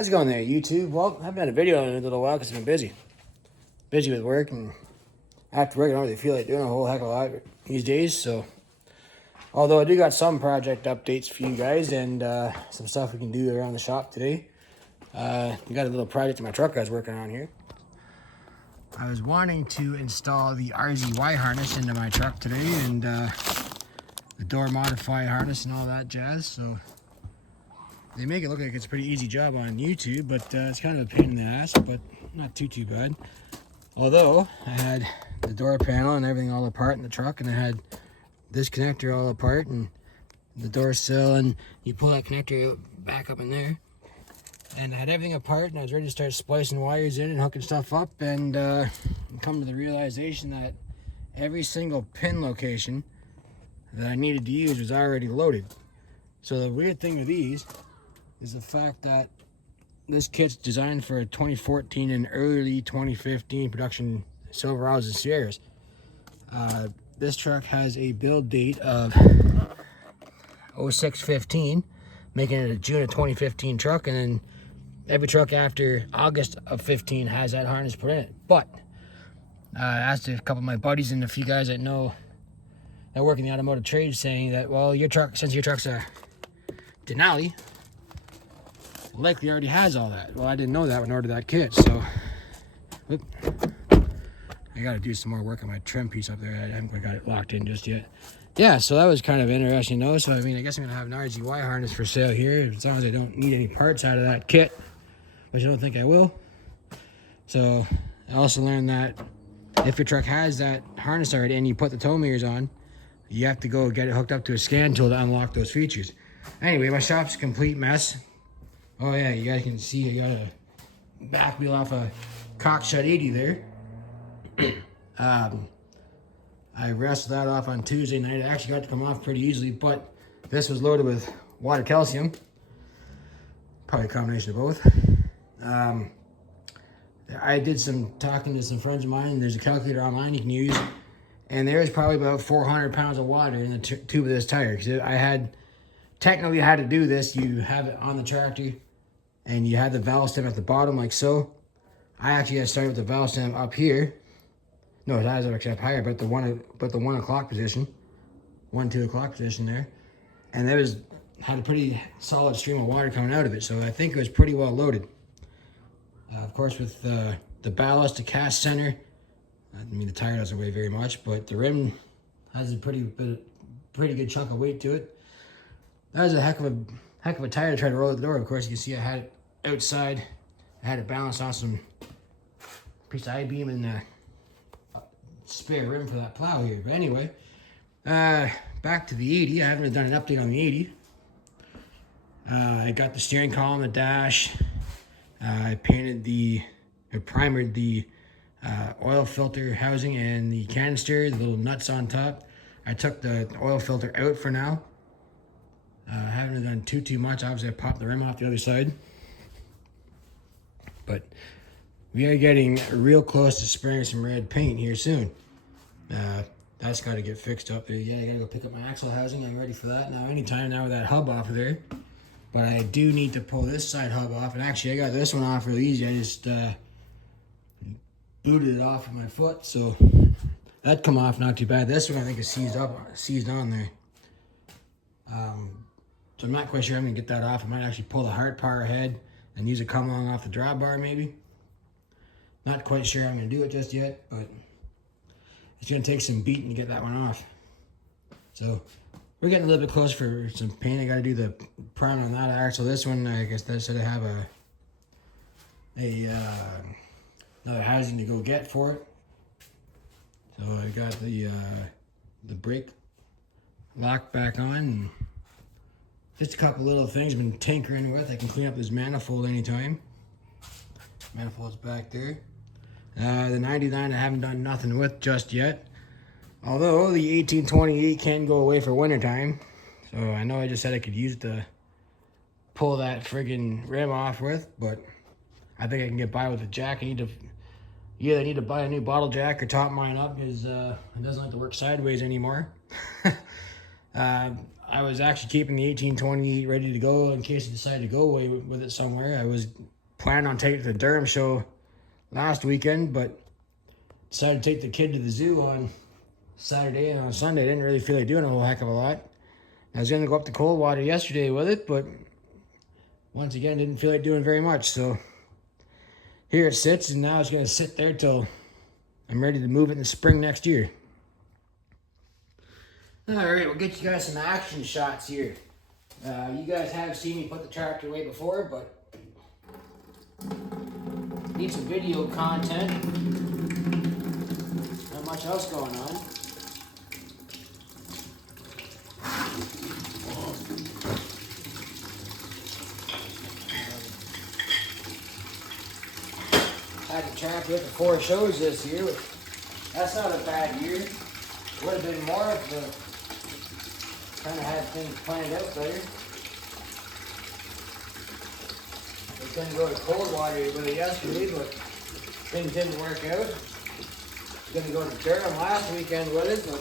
How's it going there, YouTube? Well, I haven't had a video in a little while because I've been busy. Busy with work, and after work I don't really feel like doing a whole heck of a lot these days, so... Although I do got some project updates for you guys and some stuff we can do around the shop today. We got a little project in my truck I was working on here. I was wanting to install the RZY harness into my truck today and the door modify harness and all that jazz, so... They make it look like it's a pretty easy job on YouTube, but it's kind of a pain in the ass, but not too bad. Although, I had the door panel and everything all apart in the truck, and I had this connector all apart, and the door sill, and you pull that connector back up in there. And I had everything apart, and I was ready to start splicing wires in and hooking stuff up, and come to the realization that every single pin location that I needed to use was already loaded. So the weird thing with these is the fact that this kit's designed for a 2014 and early 2015 production Silverados and Sierras. This truck has a build date of 06-15, making it a June of 2015 truck, and then every truck after August of 15 has that harness put in it. But I asked a couple of my buddies and a few guys that know that work in the automotive trade, saying that, well, your truck, since your truck's a Denali, likely already has all that. Well, I didn't know that when I ordered that kit, so whoop. I got to do some more work on my trim piece up there. I haven't quite got it locked in just yet. Yeah, so that was kind of interesting, though. So I mean, I guess I'm gonna have an RZY harness for sale here, as long as I don't need any parts out of that kit, which I don't think I will. So I also learned that if your truck has that harness already and you put the tow mirrors on, you have to go get it hooked up to a scan tool to unlock those features. Anyway, my shop's a complete mess. Oh yeah, you guys can see I got a back wheel off a Cockshut 80 there. I wrestled that off on Tuesday night. It actually got to come off pretty easily, but this was loaded with water calcium. Probably a combination of both. I did some talking to some friends of mine, and there's a calculator online you can use, and there's probably about 400 pounds of water in the tube of this tire. Because I had technically had to do this. You have it on the tractor, and you have the valve stem at the bottom like so. I actually had started with the valve stem up here. No, it has actually up higher, but the 1 o'clock position, 2 o'clock position there, and there had a pretty solid stream of water coming out of it. So I think it was pretty well loaded. Of course, with the ballast, the cast center, I mean the tire doesn't weigh very much, but the rim has a pretty good chunk of weight to it. That was a heck of a tire to try to roll out the door. Of course, you can see I had it outside. I had it balanced on some piece of I-beam and spare rim for that plow here. But anyway, back to the 80. I haven't done an update on the 80. I got the steering column, the dash. I primered the oil filter housing and the canister, the little nuts on top. I took the oil filter out for now. I haven't done too much. Obviously, I popped the rim off the other side. But we are getting real close to spraying some red paint here soon. That's got to get fixed up there. Yeah, I got to go pick up my axle housing. I'm ready for that now. Anytime now with that hub off of there. But I do need to pull this side hub off. And actually, I got this one off really easy. I just booted it off with my foot. So that come off not too bad. This one I think is seized on there. So I'm not quite sure I'm going to get that off. I might actually pull the hard power head and use a come along off the drawbar maybe. Not quite sure I'm going to do it just yet, but it's going to take some beating to get that one off. So we're getting a little bit close for some paint. I got to do the primer on that axle. This one, I guess that said I have another housing to go get for it. So I got the brake lock back on, and just a couple little things I've been tinkering with. I can clean up this manifold anytime. Manifold's back there. The 99 I haven't done nothing with just yet. Although the 1828 can go away for wintertime. So I know I just said I could use it to pull that friggin' rim off with, but I think I can get by with the jack. You either need to buy a new bottle jack or top mine up because it doesn't like to work sideways anymore. I was actually keeping the 1820 ready to go in case I decided to go away with it somewhere. I was planning on taking it to the Durham show last weekend, but decided to take the kid to the zoo on Saturday and on Sunday. I didn't really feel like doing a whole heck of a lot. I was going to go up to Coldwater yesterday with it, but once again, didn't feel like doing very much. So here it sits, and now it's going to sit there till I'm ready to move it in the spring next year. Alright, we'll get you guys some action shots here. You guys have seen me put the tractor away before, but need some video content. Not much else going on. Had the tractor at the 4 shows this year. That's not a bad year. Would have been more if the kind of had things planned out better. I was going to go to Coldwater with it yesterday, but things didn't work out. I was going to go to Durham last weekend with it, but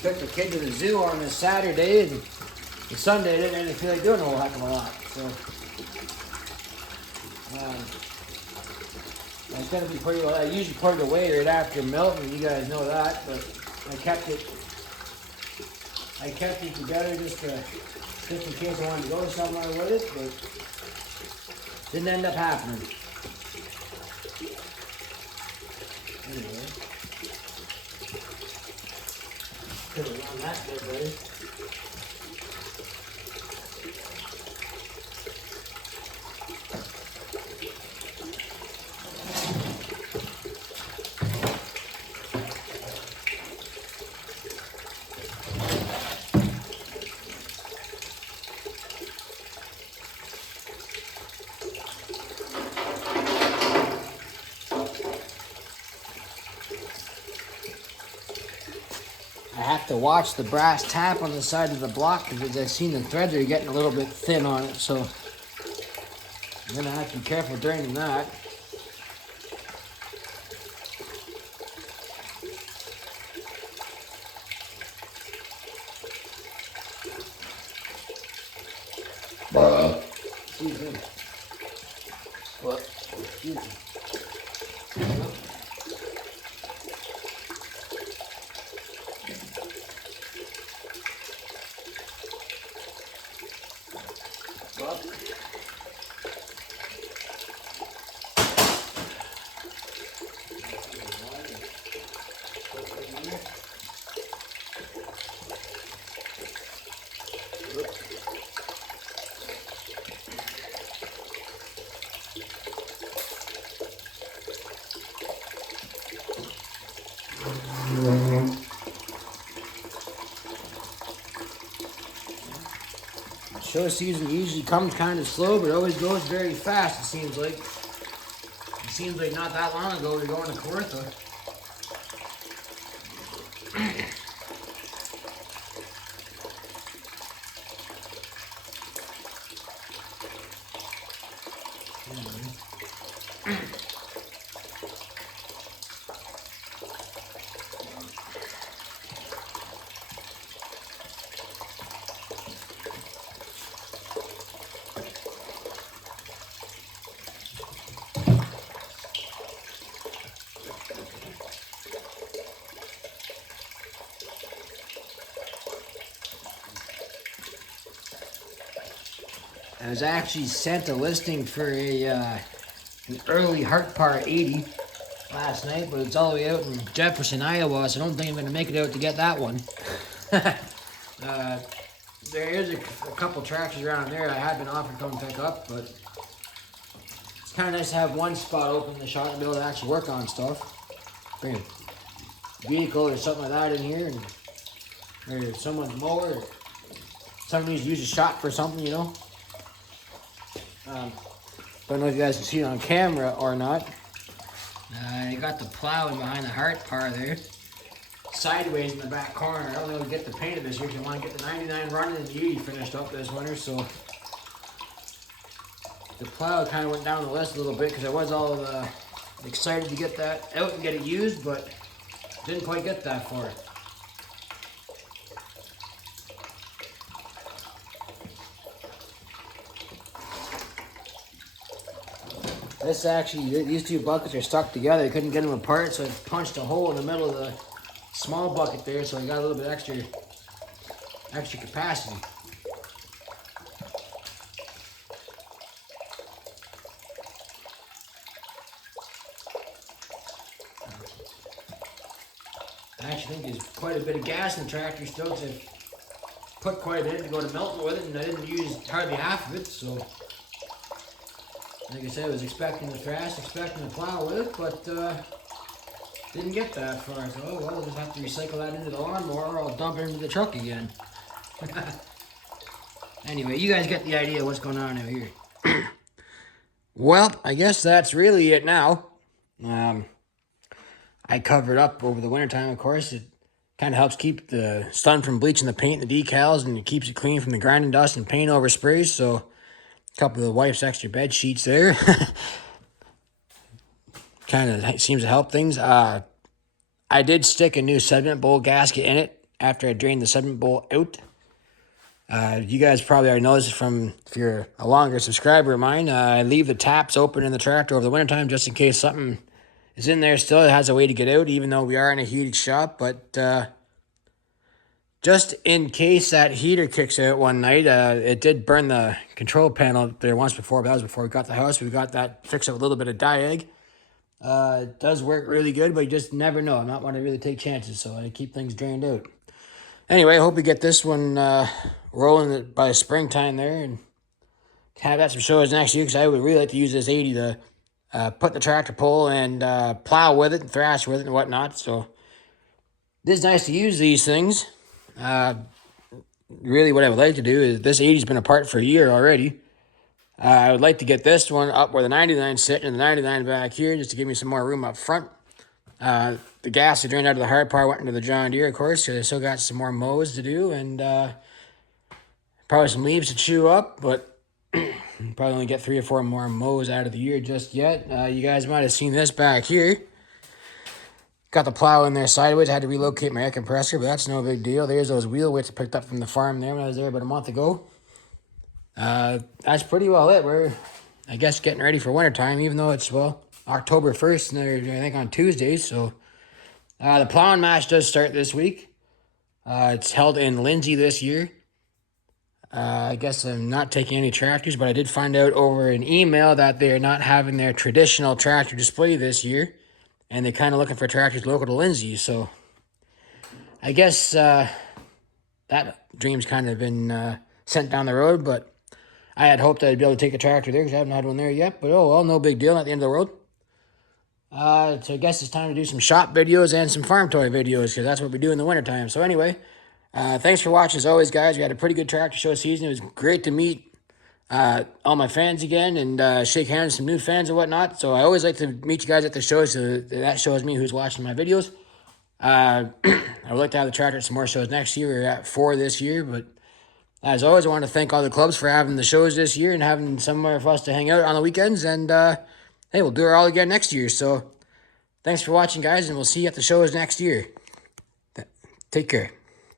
took the kid to the zoo on this Saturday, and the Sunday I didn't really feel like doing a whole heck of a lot. So it's going to be pretty well. I usually put it away right after melting, you guys know that, but I kept it together just in case I wanted to go somewhere with it, but didn't end up happening. Anyway, could have run that bit better. I have to watch the brass tap on the side of the block because I've seen the threads are getting a little bit thin on it, so I'm going to have to be careful draining that. Excuse me. What? Excuse me. Show season usually comes kind of slow, but it always goes very fast, it seems like. It seems like not that long ago we were going to Kawartha. I was actually sent a listing for an early Hart Par 80 last night, but it's all the way out in Jefferson, Iowa, so I don't think I'm going to make it out to get that one. There is a couple tractors around there I had been offered to come pick up, but it's kind of nice to have one spot open in the shop and be able to actually work on stuff. Bring a vehicle or something like that in here, or someone's mower, or someone needs to use a shop for something, you know. Don't know if you guys can see it on camera or not. I got the plow in behind the Hart Par there, sideways in the back corner. I don't know if get the paint of this year because I want to get the 99 running and the 80 finished up this winter. So the plow kind of went down the list a little bit because I was all excited to get that out and get it used, but didn't quite get that far. This actually, these two buckets are stuck together. I couldn't get them apart, so I punched a hole in the middle of the small bucket there, so I got a little bit extra capacity. I actually think there's quite a bit of gas in the tractor still, because I put quite a bit to go to Milton with it, and I didn't use hardly half of it, so like I said, I was expecting to thrash, expecting to plow with it, but didn't get that far. So, oh well, I'll just have to recycle that into the lawnmower, or I'll dump it into the truck again. Anyway, you guys get the idea of what's going on out here. Well, I guess that's really it now. I covered up over the wintertime, of course. It kind of helps keep the sun from bleaching the paint and the decals, and it keeps it clean from the grinding dust and paint oversprays. So, a couple of the wife's extra bed sheets there. Kind of seems to help things. I did stick a new sediment bowl gasket in it after I drained the sediment bowl out. You guys probably already know this from, if you're a longer subscriber of mine, I leave the taps open in the tractor over the wintertime just in case something is in there still. It has a way to get out, even though we are in a heated shop. But just in case that heater kicks out one night, it did burn the control panel there once before, but that was before we got the house. We got that fixed up with a little bit of diag. It does work really good, but you just never know. I'm not one to really take chances, so I keep things drained out. Anyway, I hope we get this one rolling by springtime there, and have that some shows next year, because I would really like to use this 80 to put the tractor pull and plow with it and thrash with it and whatnot. So this is nice to use these things. Really what I would like to do is, this 80's been apart for a year already. I would like to get this one up where the 99's sitting, and the 99 back here, just to give me some more room up front. The gas I drained out of the hard part went into the John Deere, of course, because I still got some more mows to do, and probably some leaves to chew up, but probably only get 3 or 4 more mows out of the year just yet. You guys might have seen this back here. Got the plow in there sideways. I had to relocate my air compressor, but that's no big deal. There's those wheel weights I picked up from the farm there when I was there about a month ago. That's pretty well it. We're, I guess, getting ready for wintertime, even though it's, well, October 1st, and I think on Tuesdays. So the plowing match does start this week. It's held in Lindsay this year. I guess I'm not taking any tractors, but I did find out over an email that they're not having their traditional tractor display this year, and they're kind of looking for tractors local to Lindsay. So I guess that dream's kind of been sent down the road, but I had hoped I'd be able to take a tractor there, because I haven't had one there yet. But oh well, no big deal, not the end of the world. So I guess it's time to do some shop videos and some farm toy videos, because that's what we do in the wintertime. So anyway, thanks for watching as always, guys. We had a pretty good tractor show season. It was great to meet all my fans again, and shake hands with some new fans and whatnot. So I always like to meet you guys at the shows, so that shows me who's watching my videos. I would like to have the tractor at some more shows next year. We're at 4 this year, but as always, I want to thank all the clubs for having the shows this year and having somewhere for us to hang out on the weekends. And hey, we'll do it all again next year. So thanks for watching, guys, and we'll see you at the shows next year. Take care.